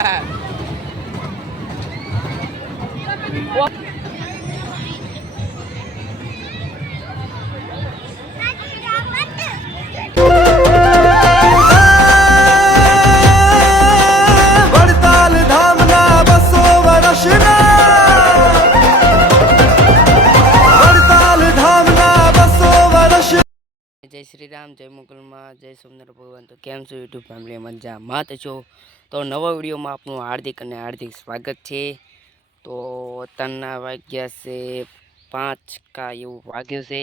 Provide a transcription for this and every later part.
જય શ્રી રામ, જય મુગલમાં, જય સોમનાથ ભગવાન. તો કેમ છો યુટ્યુબ ફેમિલી? મજામાં છો? તો નવા વિડીયોમાં આપનું હાર્દિક અને હાર્દિક સ્વાગત છે. તો અત્યારના વાગ્યા છે 5 એવું વાગ્યું છે.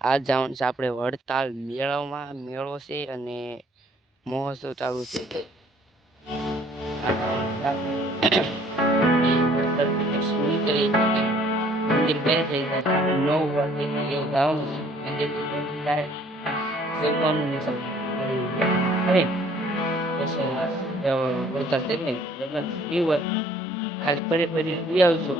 આજ જવાનું છે આપણે વડતાલ મેળામાં. મેળો છે અને મહોત્સવ ચાલુ છે. મંદિર બે થઈ જાય 9 વાગે એવું જવાનું મંદિર થાય. ખાલી ફરી આવજો.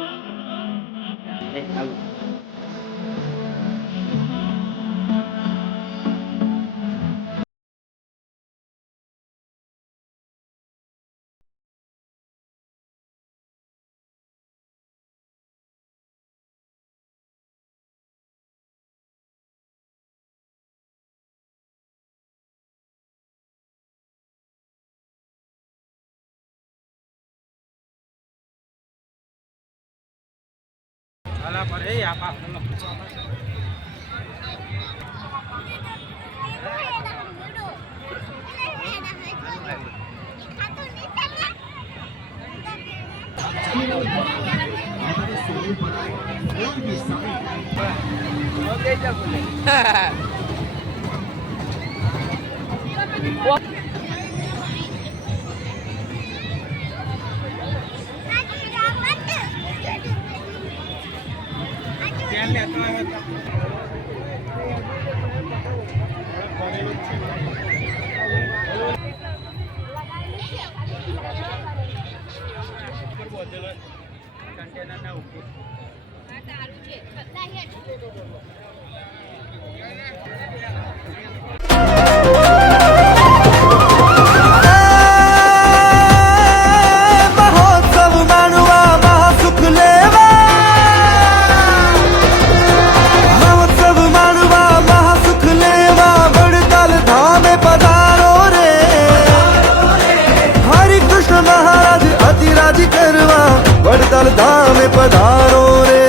वड़ताल धाम पधारो रे,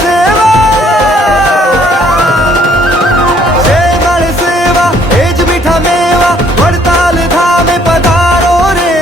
सेवा एज मीठा मेवा वड़ताल धाम पधारो रे।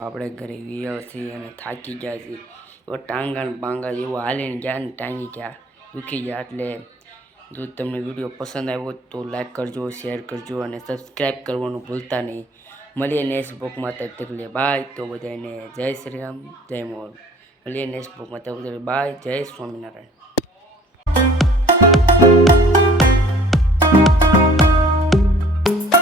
આપણે ઘરે વ્યવથી અને થાકી ગયા છીએ. તો ટાંગા બાંગા એવું હાલીને ગયા ને ટાંગી ગયા. દુખી ગયા. એટલે જો તમને વિડીયો પસંદ આવ્યો તો લાઈક કરજો, શેર કરજો અને સબસ્ક્રાઈબ કરવાનું ભૂલતા નહીં. મળીએ નેક્સ્ટ બ્લોગમાં. તબ તક લે બાય. તો બધાને જય શ્રી રામ, જય મોર. મળીએ નેક્સ્ટ બ્લોગમાં. તબ તક બાય. જય સ્વામિનારાયણ.